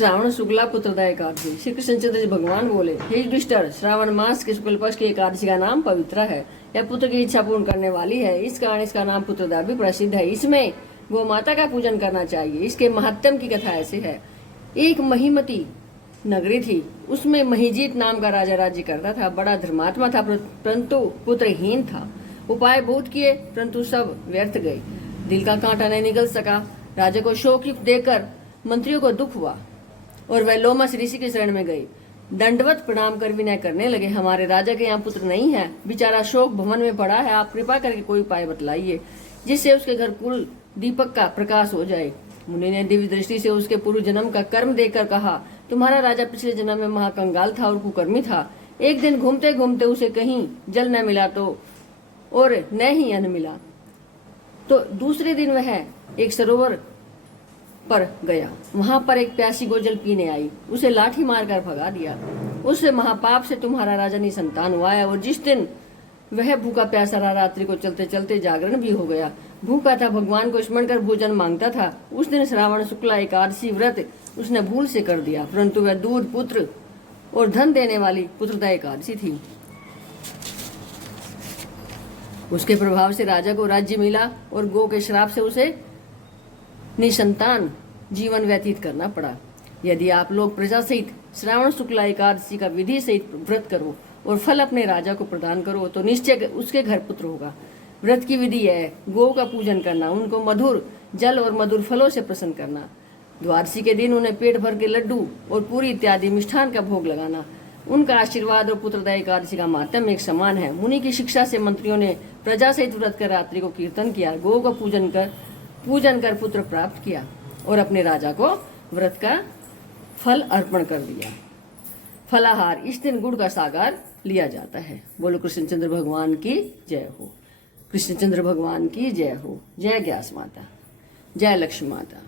श्रावण शुक्ला पुत्रदा एकादशी। श्री कृष्णचंद्र जी भगवान बोले, हे युधिष्ठिर, श्रावण मास के शुक्ल पक्ष की एकादशी का नाम पवित्र है। यह पुत्र की इच्छा पूर्ण करने वाली है। इस कारण इसका नाम पुत्रदा भी प्रसिद्ध है। इसमें गौ माता का पूजन करना चाहिए। इसके महत्व की कथा ऐसे है। एक महिमती नगरी थी। उसमें महिजीत नाम का राजा राज्य करता था। बड़ा धर्मात्मा था, परंतु पुत्रहीन था। उपाय बहुत किए, परंतु सब व्यर्थ गए। दिल का कांटा नहीं निकल सका। राजा को शोक युक्त देकर मंत्रियों को दुख हुआ और वह लोमस ऋषि के शरण में गई। दंडवत प्रणाम कर विनय करने लगे, हमारे राजा के यहाँ पुत्र नहीं है, बेचारा शोक भवन में पड़ा है। आप कृपा करके कोई उपाय बतलाइए जिससे उसके घर कुल दीपक का प्रकाश हो जाए। मुनि ने दिव्य दृष्टि से उसके पूर्व जन्म का कर्म देखकर कहा, तुम्हारा राजा पिछले जन्म में महाकंगाल था और कुकर्मी था। एक दिन घूमते घूमते उसे कहीं जल न मिला तो और न ही अन्न मिला, तो दूसरे दिन वह एक सरोवर पर गया। वहां पर एक प्यासी गो जल पीने आई। उसे लाठी मारकर भगा दिया। उस महापाप से तुम्हारा राजा निसंतान हुआ है। और जिस दिन वह भूखा प्यासा रहा, रात्रि को चलते चलते जागरण भी हो गया। भूखा था, भगवान को स्मरण कर भोजन मांगता था। उस दिन श्रावण शुक्ला एकादशी व्रत उसने भूल से कर दिया, परंतु वह दूध, पुत्र और धन देने वाली पुत्रदा एकादशी थी। उसके प्रभाव से राजा को राज्य मिला और गो के श्राप से उसे निसंतान जीवन व्यतीत करना पड़ा। यदि आप लोग प्रजा सहित श्रावण शुक्ला एकादशी का विधि सहित व्रत करो और फल अपने राजा को प्रदान करो तो निश्चय उसके घर पुत्र होगा। व्रत की विधि है गौ का पूजन करना, उनको मधुर जल और मधुर फलों से प्रसन्न करना। द्वादशी के दिन उन्हें पेट भर के लड्डू और पूरी इत्यादि मिष्ठान का भोग लगाना। उनका आशीर्वाद और पुत्रदा एकादशी का मातम्य एक समान है। मुनि की शिक्षा से मंत्रियों ने प्रजा सहित व्रत कर रात्रि को कीर्तन किया, गौ का पूजन कर पुत्र प्राप्त किया और अपने राजा को व्रत का फल अर्पण कर दिया। फलाहार, इस दिन गुड़ का सागर लिया जाता है। बोलो कृष्णचंद्र भगवान की जय हो। कृष्णचंद्र भगवान की जय हो। जय ग्यास माता, जय लक्ष्मी माता।